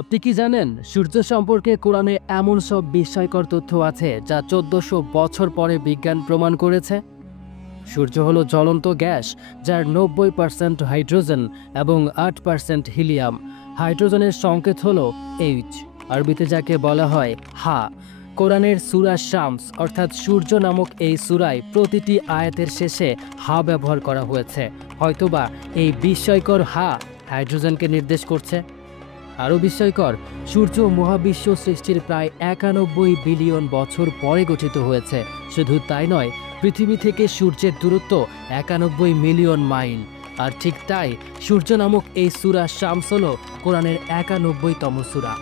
আপনি কি জানেন সূর্য সম্পর্কে কোরআনে এমন সব বিস্ময়কর তথ্য আছে যা 1400 বছর পরে বিজ্ঞান প্রমাণ করেছে? সূর্য হলো জ্বলন্ত গ্যাস, যার 90% হাইড্রোজেন এবং 8% হিলিয়াম। হাইড্রোজেনের সংকেত হলো এইচ, আরবিতে যাকে বলা হয় হা। কোরআনের সূরা শামস অর্থাৎ সূর্য নামক এই সূরায় প্রতিটি আয়াতের শেষে হা ব্যবহার করা হয়েছে। হয়তোবা এই বিস্ময়কর হা হাইড্রোজেনকে নির্দেশ করছে। আরও বিস্ময়কর, সূর্য মহাবিশ্ব সৃষ্টির প্রায় 91 বিলিয়ন বছর পরে গঠিত হয়েছে। শুধু তাই নয়, পৃথিবী থেকে সূর্যের দূরত্ব 91 মিলিয়ন মাইল। আর ঠিক তাই সূর্য নামক এই সূরা শামস হল কোরআনের 91তম সূরা।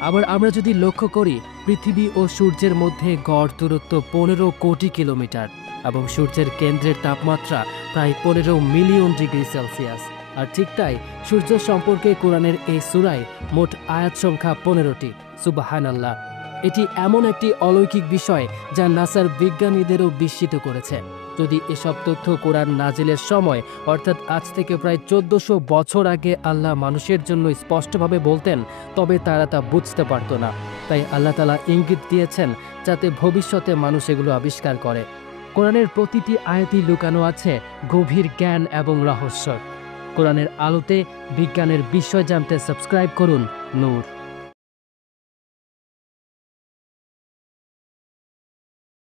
আবার আমরা যদি লক্ষ্য করি, পৃথিবী ও সূর্যের মধ্যে গড় দূরত্ব 15 কোটি কিলোমিটার এবং সূর্যের কেন্দ্রের তাপমাত্রা প্রায় 15 মিলিয়ন ডিগ্রি সেলসিয়াস। আর ঠিক তাই সূর্য সম্পর্কে কোরআনের এই সূরায় মোট আয়াত সংখ্যা 15টি। সুবহানাল্লাহ! এটি এমন একটি অলৌকিক বিষয় যা নাসার বিজ্ঞানীদেরও বিস্মিত করেছে। যদি এসব তথ্য কোরআন নাজিলের সময় অর্থাৎ আজ থেকে প্রায় 1400 বছর আগে আল্লাহ মানুষের জন্য স্পষ্টভাবে বলতেন, তবে তারা তা বুঝতে পারত না। তাই আল্লাহ তাআলা ইঙ্গিত দিয়েছেন যাতে ভবিষ্যতে মানুষ এগুলো আবিষ্কার করে। কোরআনের প্রতিটি আয়াতই লুকানো আছে গভীর জ্ঞান এবং রহস্য। কোরআনের আলোতে বিজ্ঞানের বিষয় জানতে সাবস্ক্রাইব করুন নূর।